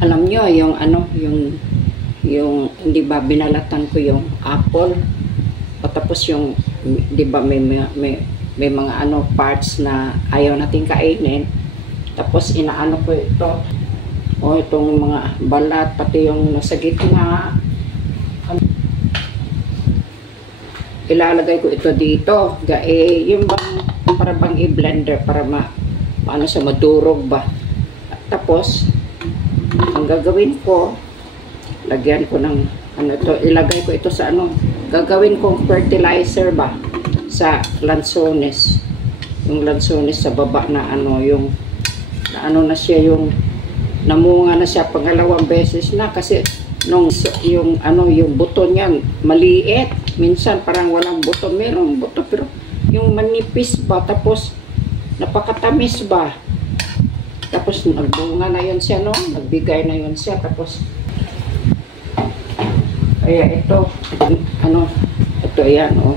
Alam nyo, yung ano, yung hindi ba binalatan ko yung apple, o tapos yung, di ba may mga ano parts na ayaw nating kainin, tapos inaano ko ito, o itong mga balat, pati yung nasa gitna, ilalagay ko ito dito, yung bang para bang i-blender para paano siya madurog ba. Tapos ang gagawin ko, lagyan ko ng ano ito, ilagay ko ito sa ano, gagawin kong fertilizer ba sa lansones. Yung lansones sa baba na ano, yung na ano na siya, yung namunga na siya pangalawang beses na, kasi nung yung ano, yung buto niyan maliit, minsan parang walang buto, merong buto pero yung manipis ba, tapos napakatamis ba, tapos nagbunga na yun siya, no, nagbigay na yun siya. Tapos kaya ito ano, ito yan, oh.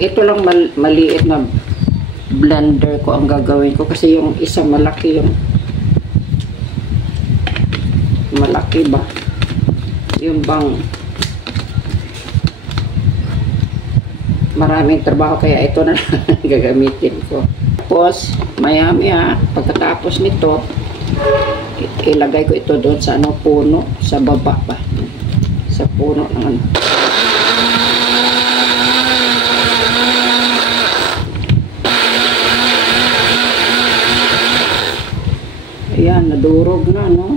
Ito lang maliit na blender ko ang gagawin ko, kasi yung isa malaki, yung malaki ba, yung bang maraming trabaho, kaya ito na lang gagamitin ko. Tapos maya pagkatapos nito, ilagay ko ito doon sa ano, puno, sa baba ba, sa puno ng ano. Ayan, nadurog na, no?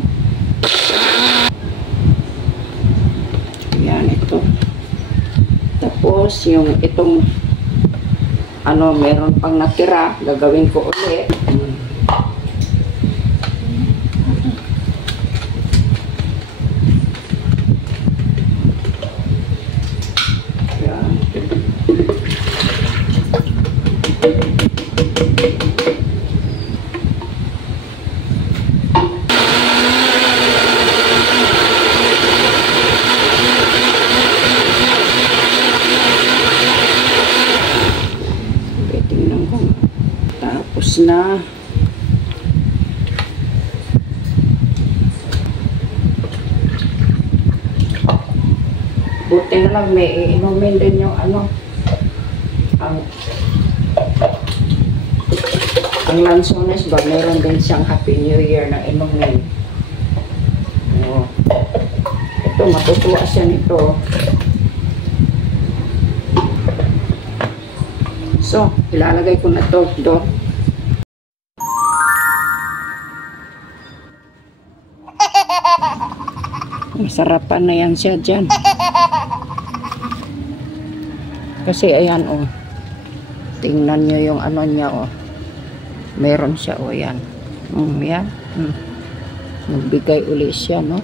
Ayan, ito. Tapos, yung itong ano, meron pang natira, gagawin ko ulit. Ayan. Tapos na. Buti na lang may iinumin din yung ano, ang lansones ba, meron din siyang Happy New Year na inumin. Oh. Ito, matutuwa siya nito. So, ilalagay ko na to doon. Masarapan na yan siya dyan. Kasi ayan, oh. Tingnan nyo yung ano niya, oh. Meron siya, oh, yan. Yan. Nagbigay ulit siya, no?